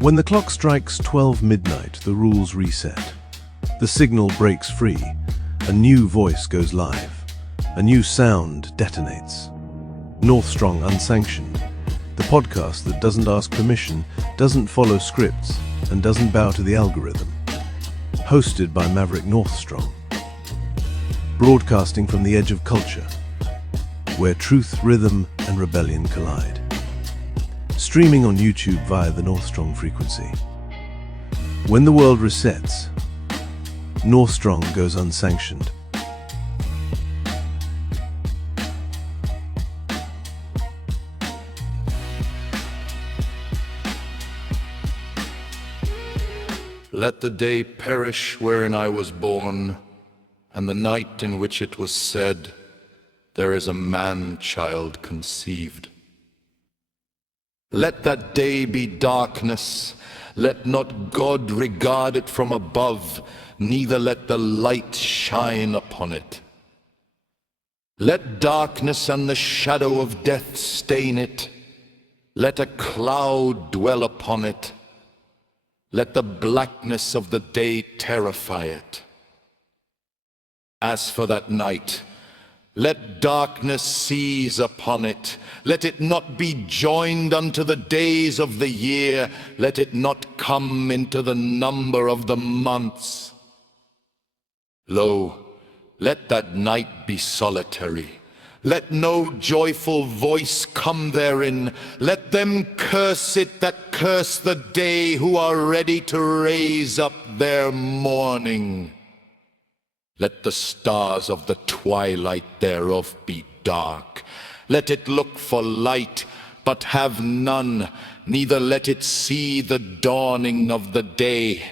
When the clock strikes 12 midnight, the rules reset. The signal breaks free. A new voice goes live. A new sound detonates. Northstrong Unsanctioned, the podcast that doesn't ask permission, doesn't follow scripts, and doesn't bow to the algorithm. Hosted by Maverick Northstrong. Broadcasting from the edge of culture, where truth, rhythm, and rebellion collide. Streaming on YouTube via the Northstrong frequency. When the world resets, Northstrong goes unsanctioned. Let the day perish wherein I was born, and the night in which it was said, there is a man-child conceived. Let that day be darkness, let not God regard it from above, neither let the light shine upon it. Let darkness and the shadow of death stain it, let a cloud dwell upon it, let the blackness of the day terrify it. As for that night, let darkness seize upon it. Let it not be joined unto the days of the year. Let it not come into the number of the months. Lo, let that night be solitary. Let no joyful voice come therein. Let them curse it that curse the day, who are ready to raise up their mourning. Let the stars of the twilight thereof be dark. Let it look for light, but have none, neither let it see the dawning of the day.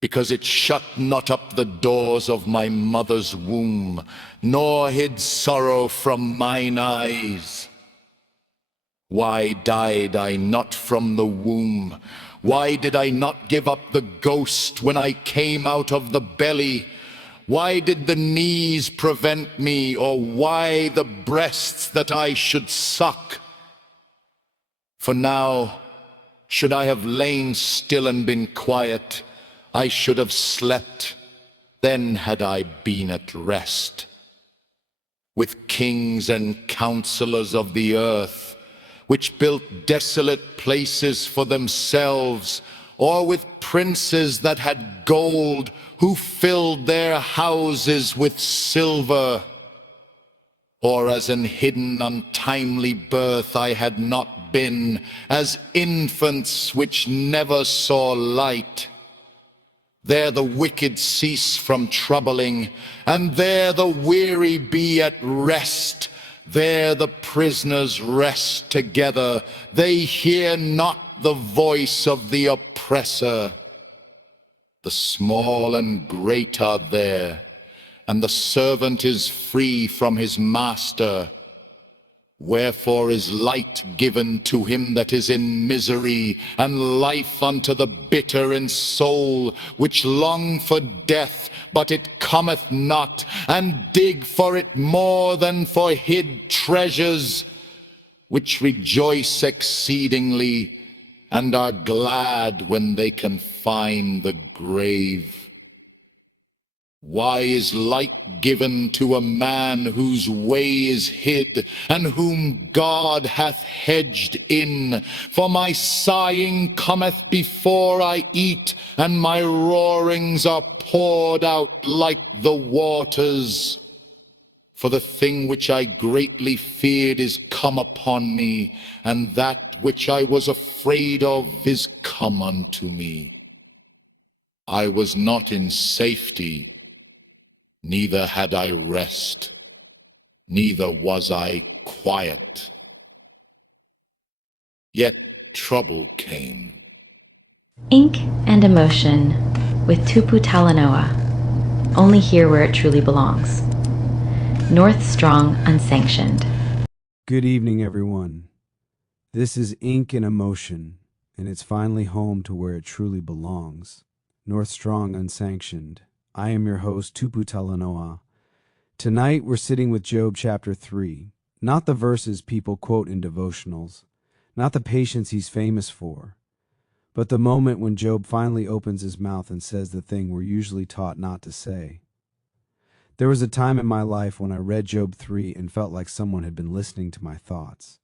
Because it shut not up the doors of my mother's womb, nor hid sorrow from mine eyes. Why died I not from the womb? Why did I not give up the ghost when I came out of the belly? Why did the knees prevent me, or why the breasts that I should suck? For now, should I have lain still and been quiet, I should have slept, then had I been at rest. With kings and counselors of the earth, which built desolate places for themselves, or with princes that had gold, who filled their houses with silver. Or as an hidden untimely birth I had not been, as infants which never saw light. There the wicked cease from troubling, and there the weary be at rest. There the prisoners rest together, they hear not the voice of the oppressor. The small and great are there, and the servant is free from his master. Wherefore is light given to him that is in misery, and life unto the bitter in soul, which long for death, but it cometh not, and dig for it more than for hid treasures, which rejoice exceedingly, and are glad when they can find the grave. Why is light given to a man whose way is hid, and whom God hath hedged in? For my sighing cometh before I eat, and my roarings are poured out like the waters. For the thing which I greatly feared is come upon me, and that which I was afraid of is come unto me. I was not in safety, neither had I rest, neither was I quiet. Yet trouble came. Ink and Emotion with TUPU TALANO'A, only here where it truly belongs. Northstrong Unsanctioned. Good evening, everyone. This is Ink and Emotion, and it's finally home to where it truly belongs. Northstrong Unsanctioned. I am your host, TUPU TALANO'A. Tonight we're sitting with Job chapter 3, not the verses people quote in devotionals, not the patience he's famous for, but the moment when Job finally opens his mouth and says the thing we're usually taught not to say. There was a time in my life when I read Job 3 and felt like someone had been listening to my thoughts.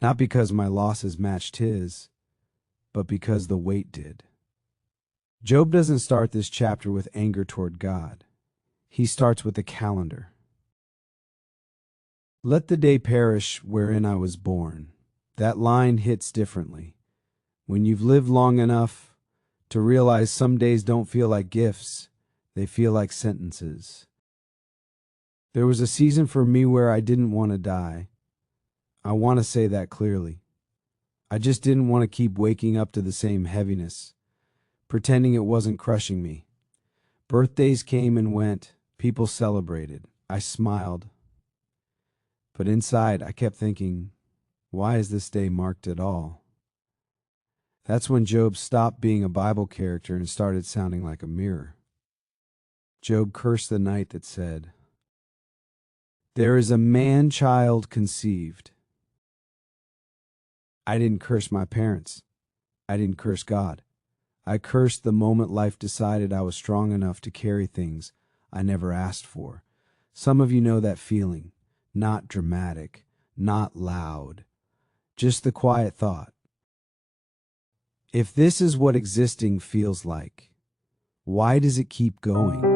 Not because my losses matched his, but because the weight did. Job doesn't start this chapter with anger toward God. He starts with a calendar. Let the day perish wherein I was born. That line hits differently. When you've lived long enough to realize some days don't feel like gifts, they feel like sentences. There was a season for me where I didn't want to die. I want to say that clearly. I just didn't want to keep waking up to the same heaviness, pretending it wasn't crushing me. Birthdays came and went. People celebrated. I smiled. But inside, I kept thinking, why is this day marked at all? That's when Job stopped being a Bible character and started sounding like a mirror. Job cursed the night that said, "There is a man-child conceived." I didn't curse my parents. I didn't curse God. I cursed the moment life decided I was strong enough to carry things I never asked for. Some of you know that feeling. Not dramatic, not loud, just the quiet thought. If this is what existing feels like, why does it keep going?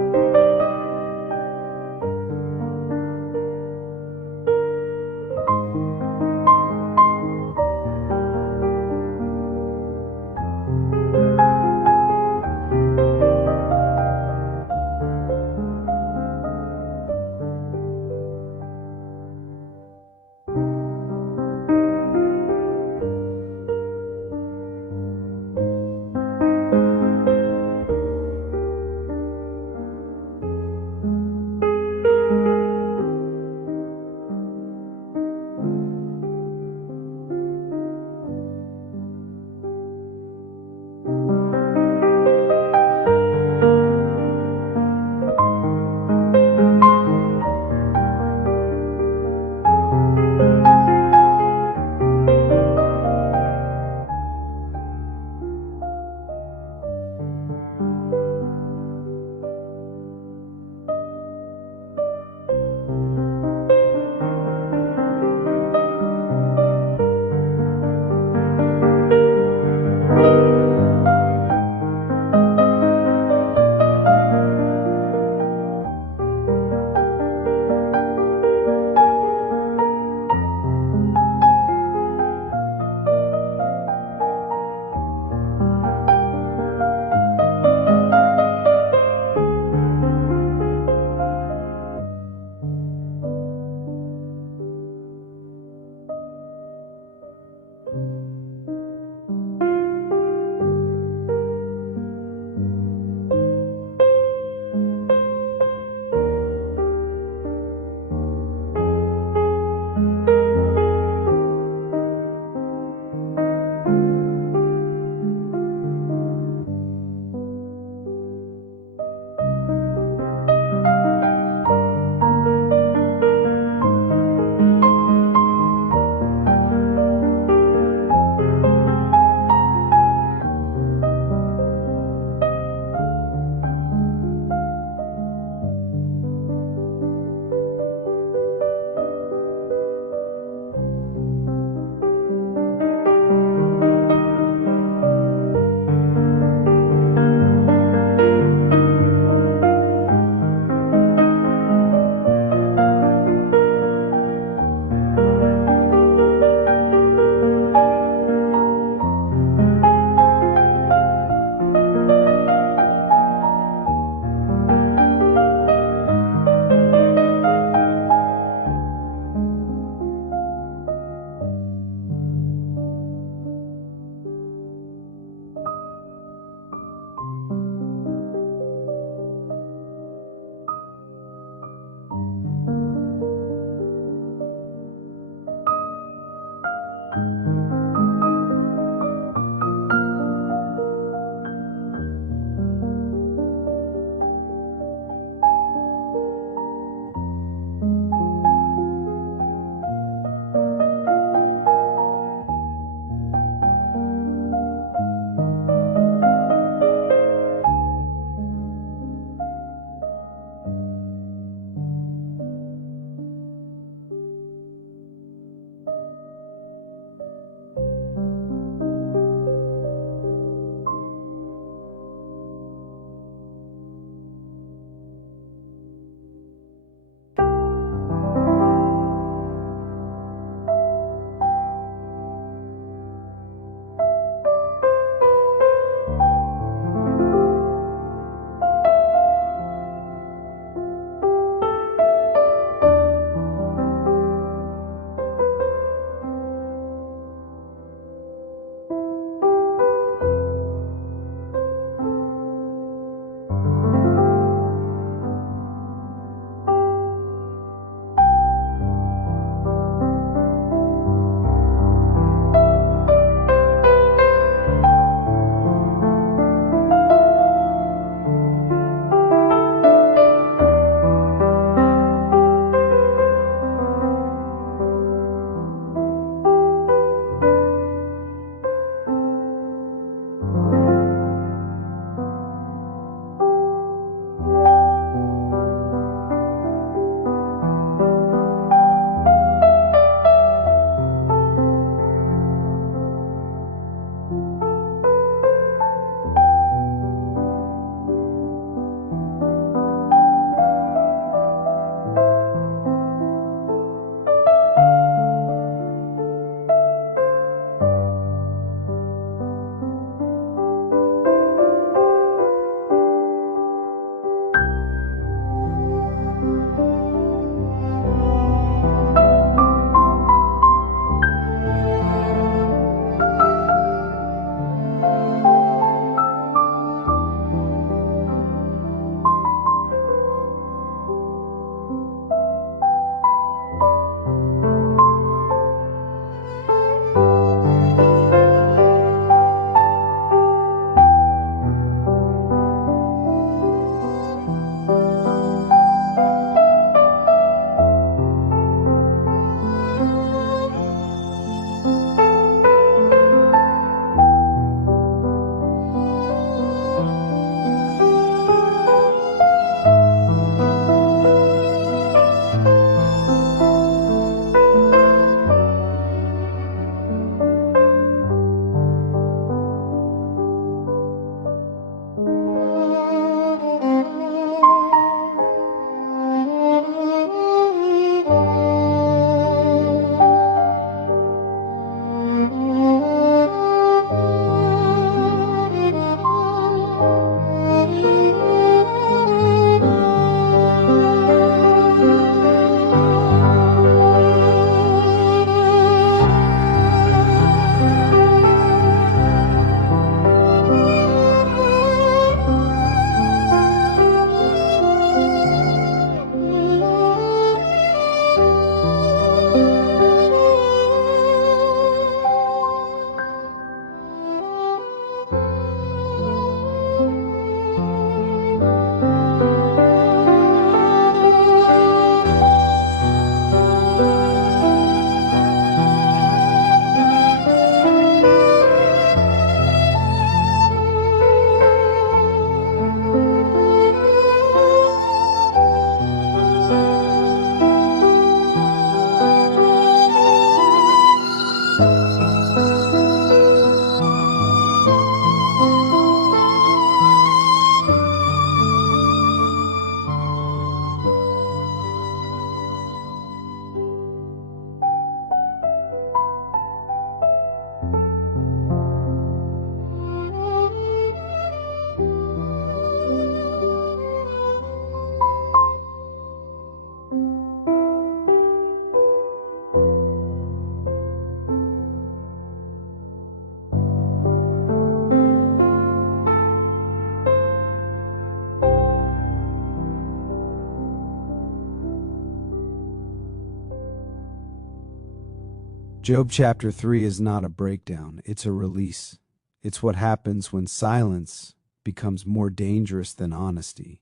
Job chapter 3 is not a breakdown, it's a release. It's what happens when silence becomes more dangerous than honesty.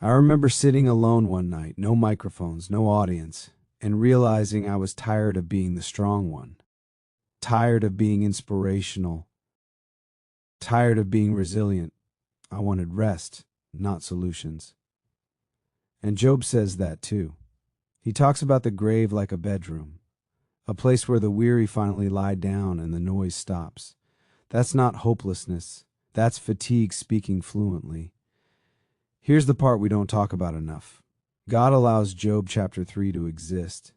I remember sitting alone one night, no microphones, no audience, and realizing I was tired of being the strong one, tired of being inspirational, tired of being resilient. I wanted rest, not solutions. And Job says that too. He talks about the grave like a bedroom, a place where the weary finally lie down and the noise stops. That's not hopelessness. That's fatigue speaking fluently. Here's the part we don't talk about enough. God allows Job chapter 3 to exist,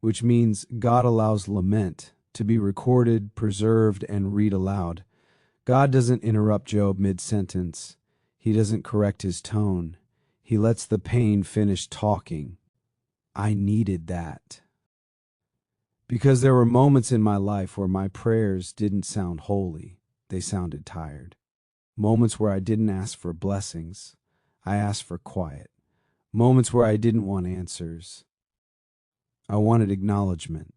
which means God allows lament to be recorded, preserved, and read aloud. God doesn't interrupt Job mid-sentence. He doesn't correct his tone. He lets the pain finish talking. I needed that. Because there were moments in my life where my prayers didn't sound holy, they sounded tired. Moments where I didn't ask for blessings, I asked for quiet. Moments where I didn't want answers, I wanted acknowledgement.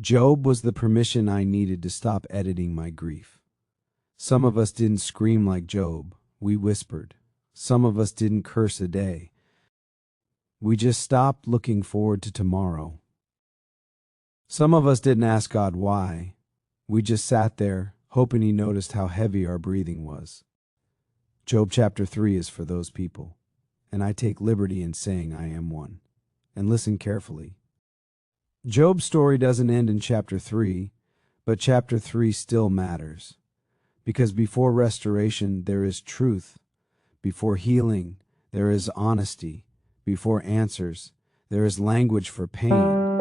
Job was the permission I needed to stop editing my grief. Some of us didn't scream like Job, we whispered. Some of us didn't curse a day. We just stopped looking forward to tomorrow. Some of us didn't ask God why. We just sat there, hoping He noticed how heavy our breathing was. Job chapter 3 is for those people, and I take liberty in saying I am one. And listen carefully. Job's story doesn't end in chapter 3, But chapter 3 still matters, because before restoration there is truth, before healing there is honesty, before answers there is language for pain.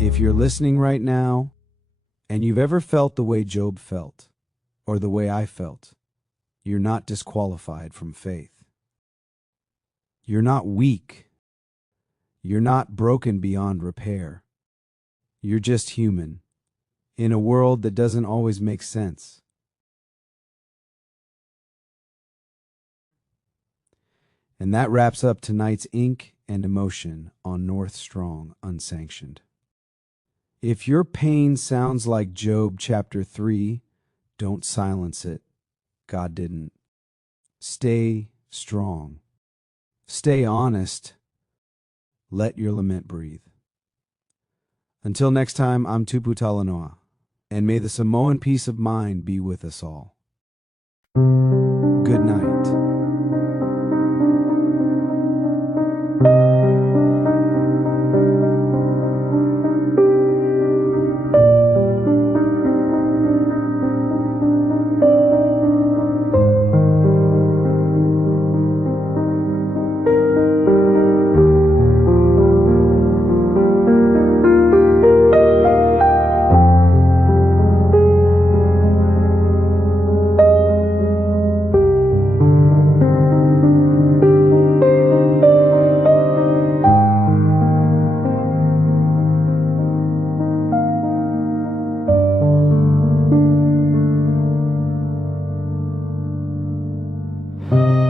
If you're listening right now and you've ever felt the way Job felt, or the way I felt, you're not disqualified from faith. You're not weak. You're not broken beyond repair. You're just human, in a world that doesn't always make sense. And that wraps up tonight's Ink and Emotion on Northstrong Unsanctioned. If your pain sounds like Job chapter 3, don't silence it. God didn't. Stay strong. Stay honest. Let your lament breathe. Until next time, I'm TUPU TALANO'A, and may the Samoan peace of mind be with us all. Good night. you.